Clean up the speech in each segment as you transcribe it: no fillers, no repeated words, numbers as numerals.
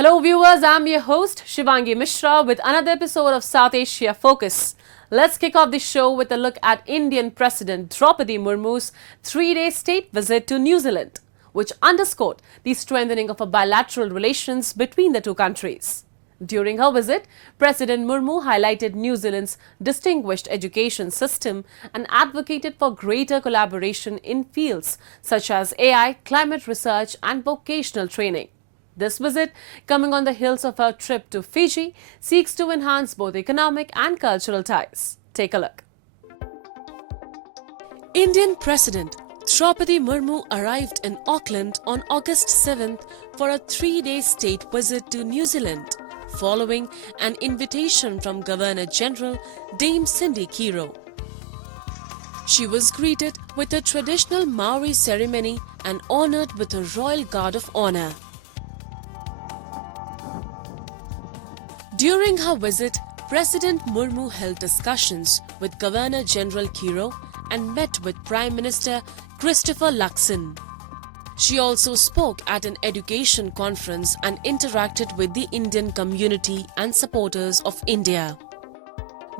Hello viewers, I'm your host Shivangi Mishra with another episode of South Asia Focus. Let's kick off the show with a look at Indian President Draupadi Murmu's 3-day state visit to New Zealand, which underscored the strengthening of bilateral relations between the two countries. During her visit, President Murmu highlighted New Zealand's distinguished education system and advocated for greater collaboration in fields such as AI, climate research and vocational training. This visit, coming on the heels of her trip to Fiji, seeks to enhance both economic and cultural ties. Take a look. Indian President Draupadi Murmu arrived in Auckland on August 7th for a 3-day state visit to New Zealand, following an invitation from Governor-General Dame Cindy Kiro. She was greeted with a traditional Maori ceremony and honoured with a Royal Guard of Honour. During her visit, President Murmu held discussions with Governor-General Kiro and met with Prime Minister Christopher Luxon. She also spoke at an education conference and interacted with the Indian community and supporters of India.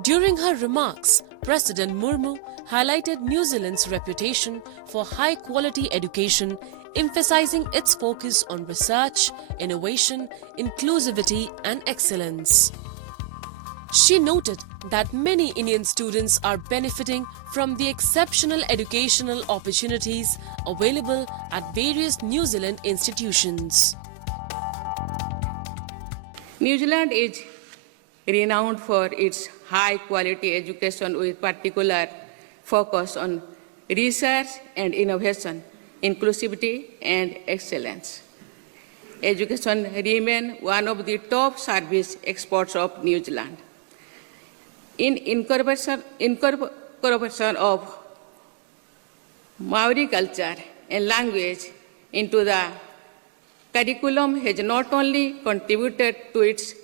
During her remarks, President Murmu highlighted New Zealand's reputation for high-quality education, emphasizing its focus on research, innovation, inclusivity and excellence. She noted that many Indian students are benefiting from the exceptional educational opportunities available at various New Zealand institutions. New Zealand is renowned for its high-quality education with particular focus on research and innovation, inclusivity and excellence. Education remains one of the top service exports of New Zealand. In incorporation of Maori culture and language into the curriculum has not only contributed to its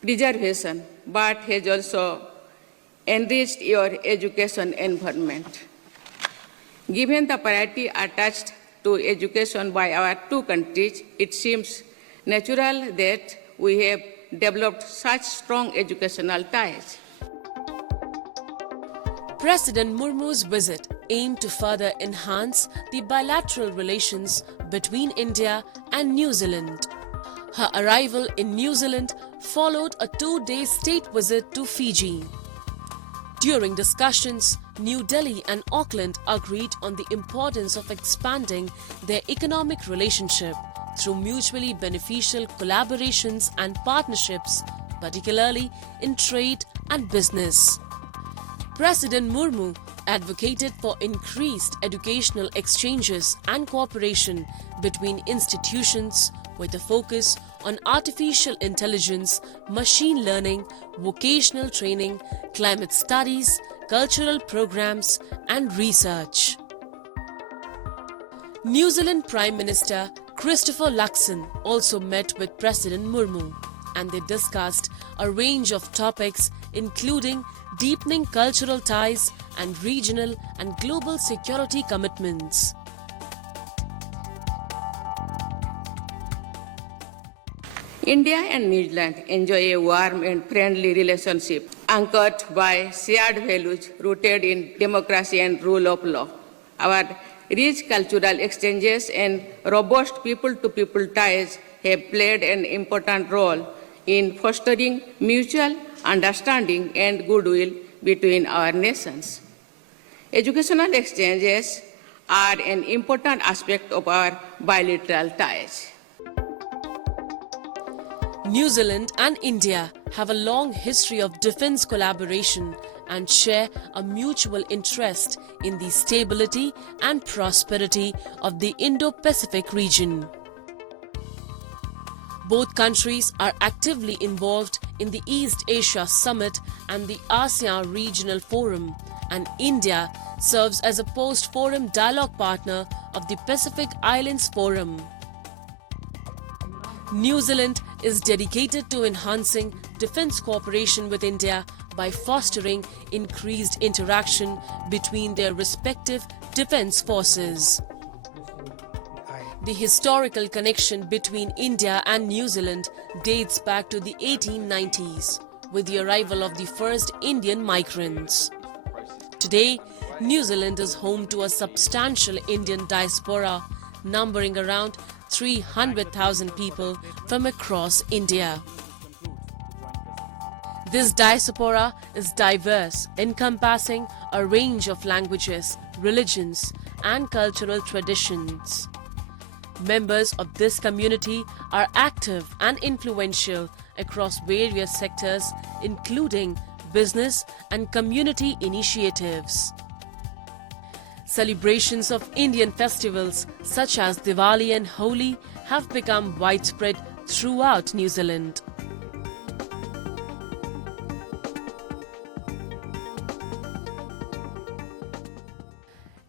preservation, but has also enriched your education environment. Given the priority attached to education by our two countries, it seems natural that we have developed such strong educational ties. President Murmu's visit aimed to further enhance the bilateral relations between India and New Zealand. Her arrival in New Zealand followed a 2-day state visit to Fiji. During discussions, New Delhi and Auckland agreed on the importance of expanding their economic relationship through mutually beneficial collaborations and partnerships, particularly in trade and business. President Murmu advocated for increased educational exchanges and cooperation between institutions with a focus on artificial intelligence, machine learning, vocational training, climate studies, cultural programs and research. New Zealand Prime Minister Christopher Luxon also met with President Murmu, and they discussed a range of topics including deepening cultural ties and regional and global security commitments. India and New Zealand enjoy a warm and friendly relationship anchored by shared values rooted in democracy and rule of law. Our rich cultural exchanges and robust people-to-people ties have played an important role in fostering mutual understanding and goodwill between our nations. Educational exchanges are an important aspect of our bilateral ties. New Zealand and India have a long history of defense collaboration and share a mutual interest in the stability and prosperity of the Indo-Pacific region. Both countries are actively involved in the East Asia Summit and the ASEAN Regional Forum, and India serves as a post-forum dialogue partner of the Pacific Islands Forum. New Zealand is dedicated to enhancing defense cooperation with India by fostering increased interaction between their respective defense forces. The historical connection between India and New Zealand dates back to the 1890s, with the arrival of the first Indian migrants. Today, New Zealand is home to a substantial Indian diaspora, numbering around 300,000 people from across India. This diaspora is diverse, encompassing a range of languages, religions, and cultural traditions. Members of this community are active and influential across various sectors, including business and community initiatives. Celebrations of Indian festivals such as Diwali and Holi have become widespread throughout New Zealand.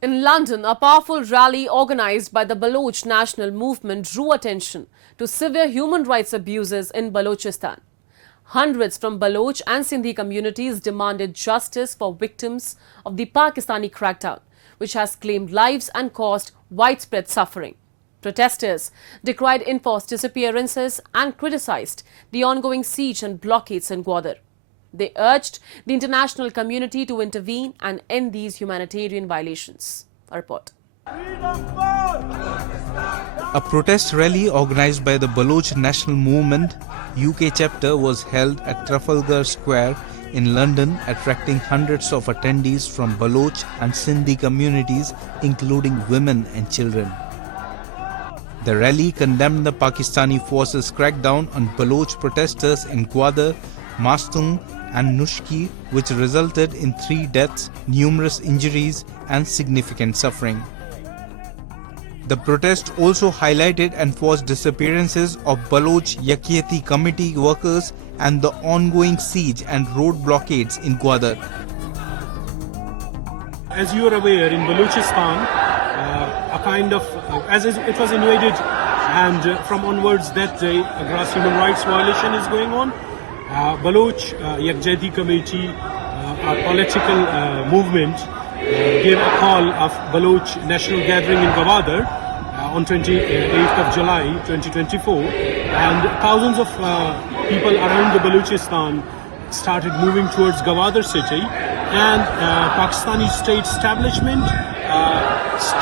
In London, a powerful rally organized by the Baloch national movement drew attention to severe human rights abuses in Balochistan. Hundreds from Baloch and Sindhi communities demanded justice for victims of the Pakistani crackdown, which has claimed lives and caused widespread suffering. Protesters decried enforced disappearances and criticized the ongoing siege and blockades in Gwadar. They urged the international community to intervene and end these humanitarian violations. A report. A protest rally organized by the Baloch National Movement UK chapter was held at Trafalgar Square in London, attracting hundreds of attendees from Baloch and Sindhi communities, including women and children. The rally condemned the Pakistani forces' crackdown on Baloch protesters in Gwadar, Mastung and Nushki, which resulted in 3 deaths, numerous injuries and significant suffering. The protest also highlighted enforced disappearances of Baloch Yakyati committee workers and the ongoing siege and road blockades in Gwadar. As you are aware, in Balochistan, as it was invaded, and from onwards that day, a gross human rights violation is going on. Baloch Yakyati committee, our political movement, gave a call of Baloch national gathering in Gwadar on 28th of July 2024, and thousands of people around the Balochistan started moving towards Gwadar city, and Pakistani state establishment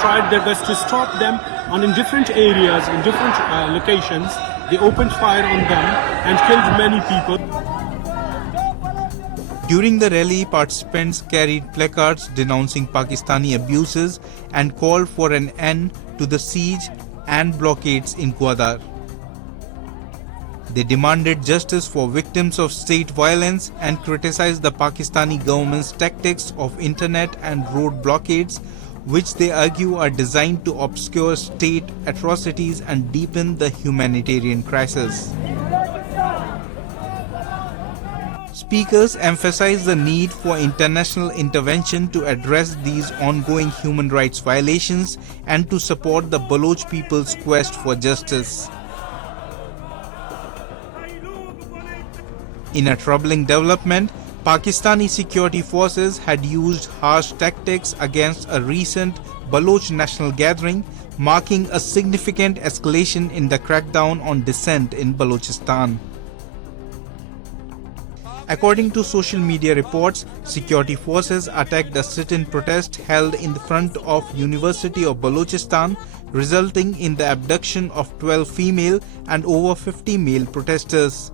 tried their best to stop them in different areas, in different locations. They opened fire on them and killed many people. During the rally, participants carried placards denouncing Pakistani abuses and called for an end to the siege and blockades in Gwadar. They demanded justice for victims of state violence and criticized the Pakistani government's tactics of internet and road blockades, which they argue are designed to obscure state atrocities and deepen the humanitarian crisis. Speakers emphasized the need for international intervention to address these ongoing human rights violations and to support the Baloch people's quest for justice. In a troubling development, Pakistani security forces had used harsh tactics against a recent Baloch national gathering, marking a significant escalation in the crackdown on dissent in Balochistan. According to social media reports, security forces attacked a sit-in protest held in the front of University of Balochistan, resulting in the abduction of 12 female and over 50 male protesters.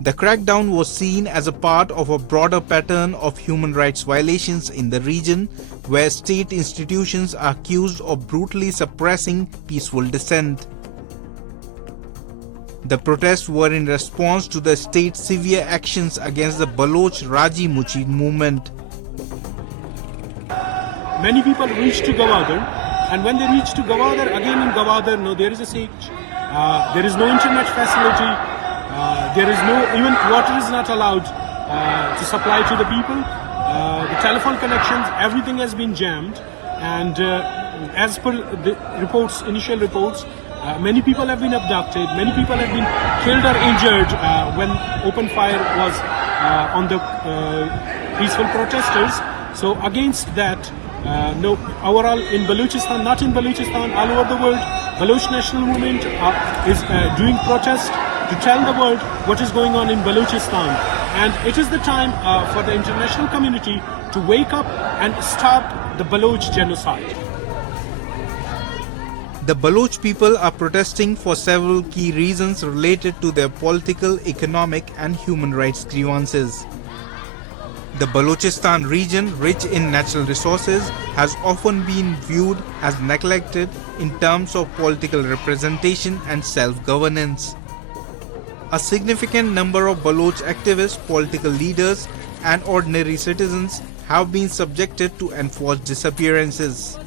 The crackdown was seen as a part of a broader pattern of human rights violations in the region, where state institutions are accused of brutally suppressing peaceful dissent. The protests were in response to the state's severe actions against the Baloch Raji Muchid movement. Many people reached to Gwadar, and when they reached to Gwadar, again in Gwadar, there is a siege. There is no internet facility. There is even water is not allowed to supply to the people. The telephone connections, everything has been jammed, and as per the reports, initial reports, many people have been abducted, many people have been killed or injured when open fire was on the peaceful protesters. So against that, no, overall in Balochistan, not in Balochistan, all over the world, Baloch National Movement is doing protest to tell the world what is going on in Balochistan. And it is the time for the international community to wake up and stop the Baloch genocide. The Baloch people are protesting for several key reasons related to their political, economic and human rights grievances. The Balochistan region, rich in natural resources, has often been viewed as neglected in terms of political representation and self-governance. A significant number of Baloch activists, political leaders and ordinary citizens have been subjected to enforced disappearances.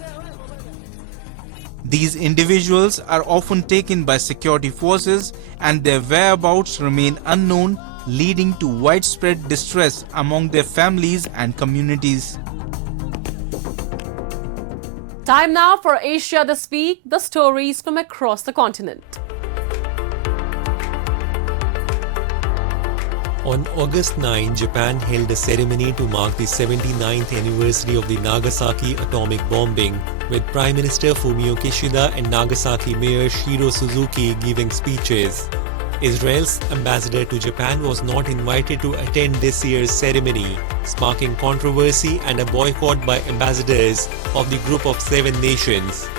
These individuals are often taken by security forces and their whereabouts remain unknown, leading to widespread distress among their families and communities. Time now for Asia This Week, the stories from across the continent. On August 9, Japan held a ceremony to mark the 79th anniversary of the Nagasaki atomic bombing, with Prime Minister Fumio Kishida and Nagasaki Mayor Shiro Suzuki giving speeches. Israel's ambassador to Japan was not invited to attend this year's ceremony, sparking controversy and a boycott by ambassadors of the Group of 7 nations.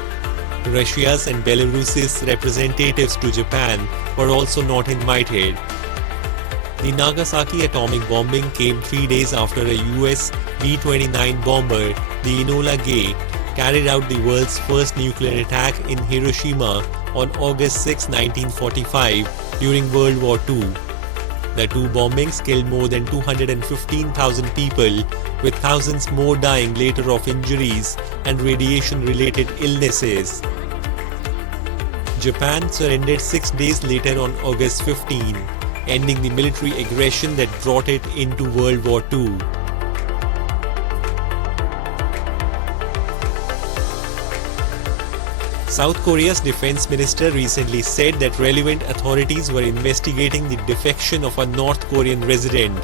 Russia's and Belarus's representatives to Japan were also not invited. The Nagasaki atomic bombing came 3 days after a US B-29 bomber, the Enola Gay, carried out the world's first nuclear attack in Hiroshima on August 6, 1945 during World War II. The two bombings killed more than 215,000 people, with thousands more dying later of injuries and radiation-related illnesses. Japan surrendered 6 days later on August 15, ending the military aggression that brought it into World War II. South Korea's defense minister recently said that relevant authorities were investigating the defection of a North Korean resident.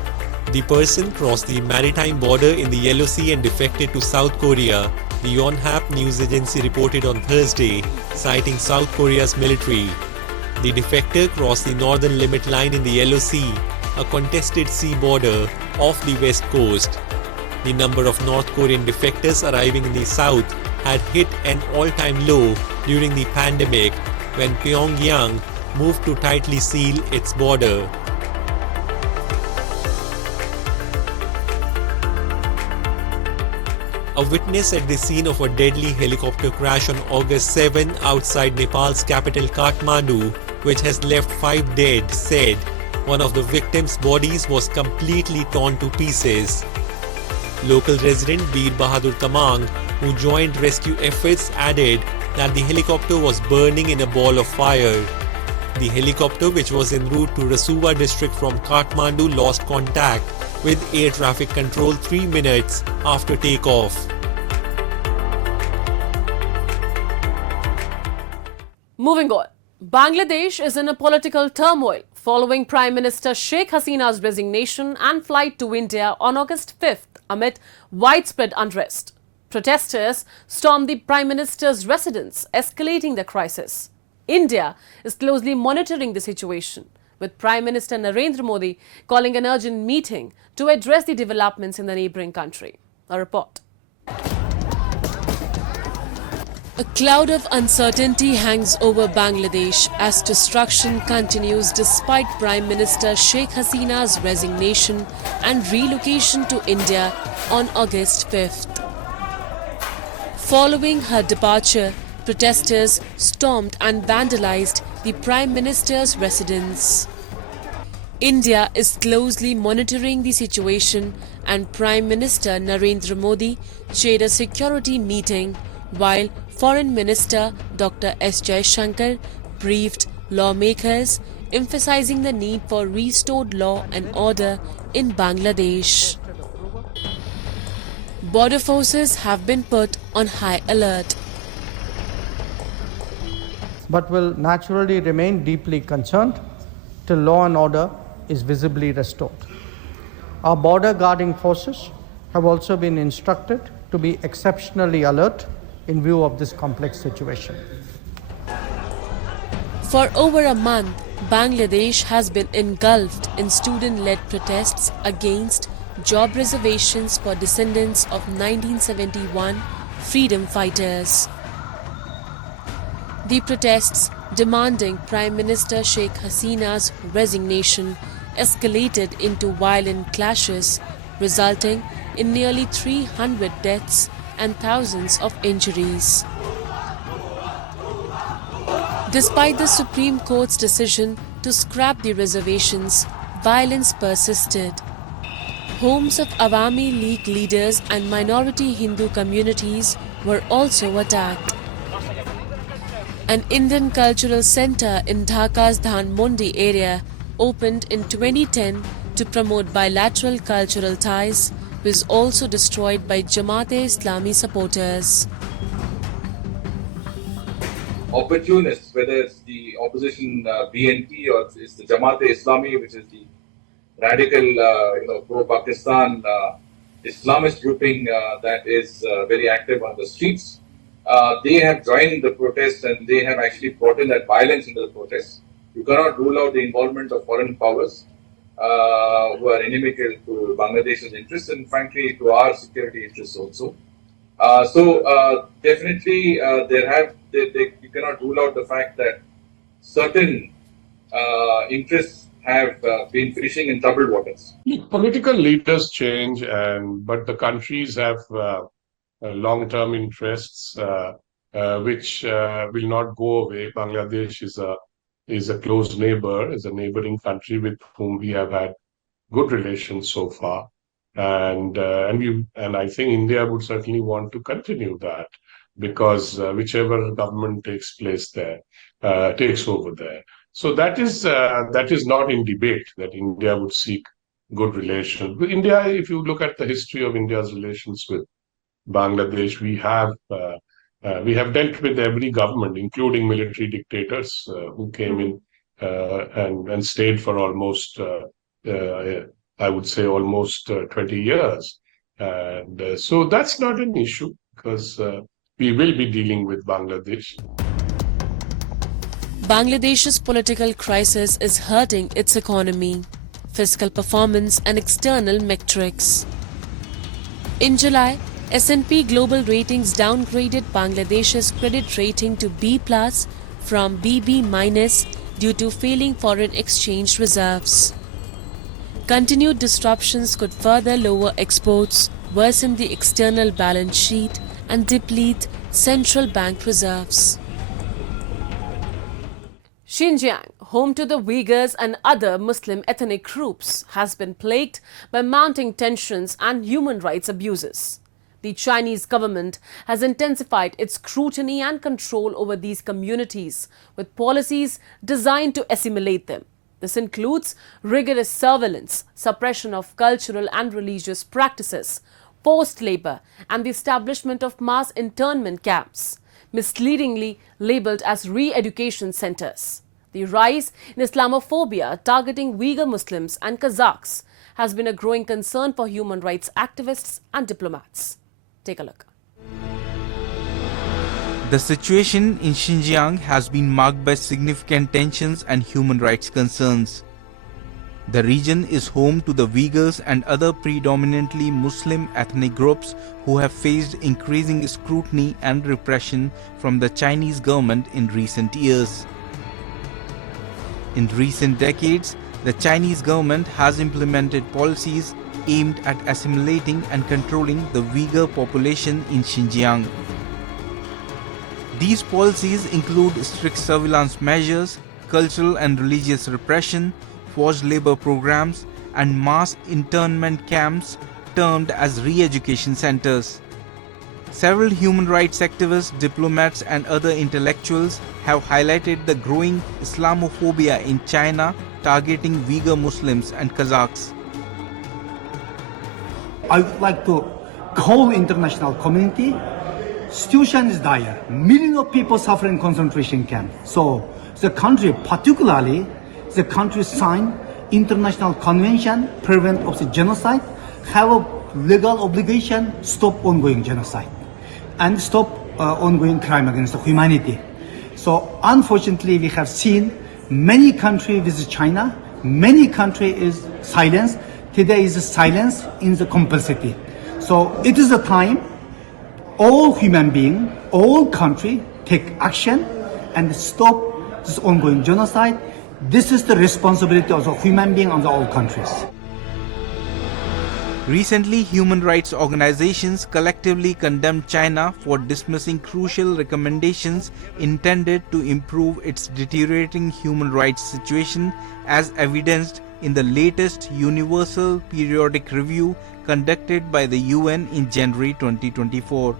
The person crossed the maritime border in the Yellow Sea and defected to South Korea, the Yonhap news agency reported on Thursday, citing South Korea's military. The defector crossed the northern limit line in the Yellow Sea, a contested sea border off the west coast. The number of North Korean defectors arriving in the south had hit an all-time low during the pandemic when Pyongyang moved to tightly seal its border. A witness at the scene of a deadly helicopter crash on August 7 outside Nepal's capital Kathmandu, which has left 5 dead, said one of the victims' bodies was completely torn to pieces. Local resident Veer Bahadur Tamang, who joined rescue efforts, added that the helicopter was burning in a ball of fire. The helicopter, which was en route to Rasuwa district from Kathmandu, lost contact with air traffic control 3 minutes after takeoff. Moving on, Bangladesh is in a political turmoil following Prime Minister Sheikh Hasina's resignation and flight to India on August 5th amid widespread unrest. Protesters stormed the Prime Minister's residence, escalating the crisis. India is closely monitoring the situation, with Prime Minister Narendra Modi calling an urgent meeting to address the developments in the neighbouring country. A report. A cloud of uncertainty hangs over Bangladesh as destruction continues despite Prime Minister Sheikh Hasina's resignation and relocation to India on August 5th. Following her departure, protesters stormed and vandalized the Prime Minister's residence. India is closely monitoring the situation and Prime Minister Narendra Modi chaired a security meeting while Foreign Minister Dr. S. Jaishankar briefed lawmakers, emphasizing the need for restored law and order in Bangladesh. Border forces have been put on high alert. But will naturally remain deeply concerned till law and order is visibly restored. Our border guarding forces have also been instructed to be exceptionally alert in view of this complex situation. For over a month, Bangladesh has been engulfed in student-led protests against job reservations for descendants of 1971 freedom fighters. The protests demanding Prime Minister Sheikh Hasina's resignation escalated into violent clashes, resulting in nearly 300 deaths and thousands of injuries. Despite the Supreme Court's decision to scrap the reservations, violence persisted. Homes of Awami League leaders and minority Hindu communities were also attacked. An Indian cultural center in Dhaka's Dhanmondi area opened in 2010 to promote bilateral cultural ties, was also destroyed by Jamaat-e-Islami supporters. Opportunists, whether it's the opposition BNP or it's the Jamaat-e-Islami, which is the radical, pro-Pakistan Islamist grouping that is very active on the streets, they have joined the protests and they have actually brought in that violence into the protests. You cannot rule out the involvement of foreign powers who are inimical to Bangladesh's interests and frankly to our security interests also. Definitely you cannot rule out the fact that certain interests have been fishing in troubled waters. Political leaders change, but the countries have long-term interests which will not go away. Bangladesh is a close neighbor, is a neighboring country with whom we have had good relations so far. And I think India would certainly want to continue that because whichever government takes over there. So that is not in debate that India would seek good relations. With India, if you look at the history of India's relations with Bangladesh, we have dealt with every government, including military dictators who came in and stayed for almost I would say almost 20 years. And so that's not an issue because we will be dealing with Bangladesh. Bangladesh's political crisis is hurting its economy, fiscal performance and external metrics. In July, S&P Global Ratings downgraded Bangladesh's credit rating to B+ from BB- due to failing foreign exchange reserves. Continued disruptions could further lower exports, worsen the external balance sheet, and deplete central bank reserves. Xinjiang, home to the Uyghurs and other Muslim ethnic groups, has been plagued by mounting tensions and human rights abuses. The Chinese government has intensified its scrutiny and control over these communities with policies designed to assimilate them. This includes rigorous surveillance, suppression of cultural and religious practices, forced labor, and the establishment of mass internment camps, misleadingly labeled as re-education centers. The rise in Islamophobia targeting Uyghur Muslims and Kazakhs has been a growing concern for human rights activists and diplomats. Take a look. The situation in Xinjiang has been marked by significant tensions and human rights concerns. The region is home to the Uyghurs and other predominantly Muslim ethnic groups who have faced increasing scrutiny and repression from the Chinese government in recent years. In recent decades, the Chinese government has implemented policies aimed at assimilating and controlling the Uyghur population in Xinjiang. These policies include strict surveillance measures, cultural and religious repression, forced labor programs, and mass internment camps termed as re-education centers. Several human rights activists, diplomats, and other intellectuals have highlighted the growing Islamophobia in China targeting Uyghur Muslims and Kazakhs. I would like to call international community. Situation is dire. Millions of people suffer in concentration camps. So the country, particularly the country signed international convention prevent of the genocide, have a legal obligation, stop ongoing genocide and stop ongoing crime against humanity. So unfortunately, we have seen many countries visit China, many countries is silence. Today is silence in the complicity. So it is a time all human beings, all countries take action and stop this ongoing genocide. This is the responsibility of the human being on the all countries. Recently, human rights organizations collectively condemned China for dismissing crucial recommendations intended to improve its deteriorating human rights situation, as evidenced in the latest Universal Periodic Review conducted by the UN in January 2024.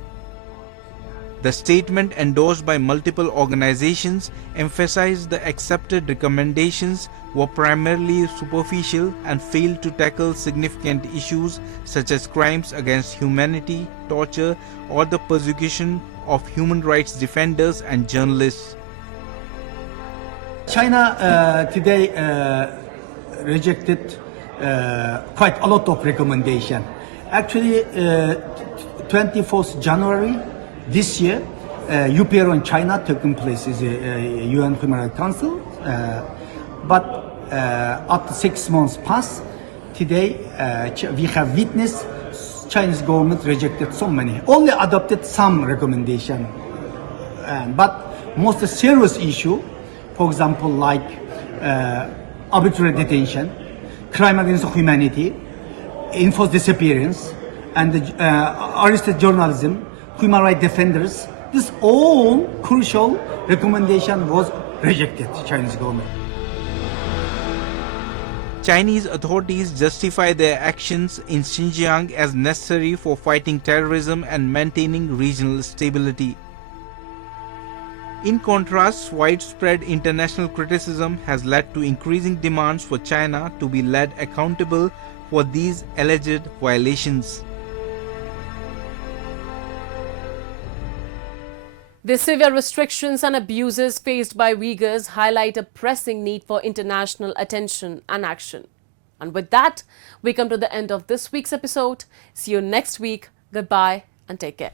The statement, endorsed by multiple organizations, emphasized the accepted recommendations were primarily superficial and failed to tackle significant issues such as crimes against humanity, torture, or the persecution of human rights defenders and journalists. China today rejected quite a lot of recommendations. Actually, 24th January this year, UPR in China taking place is a UN Human Rights Council, but after 6 months past, today we have witnessed Chinese government rejected so many, only adopted some recommendation, but most serious issue, for example, like arbitrary detention, crime against humanity, enforced disappearance, and arrested journalism, human rights defenders, this all crucial recommendation was rejected, Chinese government. Chinese authorities justify their actions in Xinjiang as necessary for fighting terrorism and maintaining regional stability. In contrast, widespread international criticism has led to increasing demands for China to be led accountable for these alleged violations. The severe restrictions and abuses faced by Uyghurs highlight a pressing need for international attention and action. And with that, we come to the end of this week's episode. See you next week. Goodbye and take care.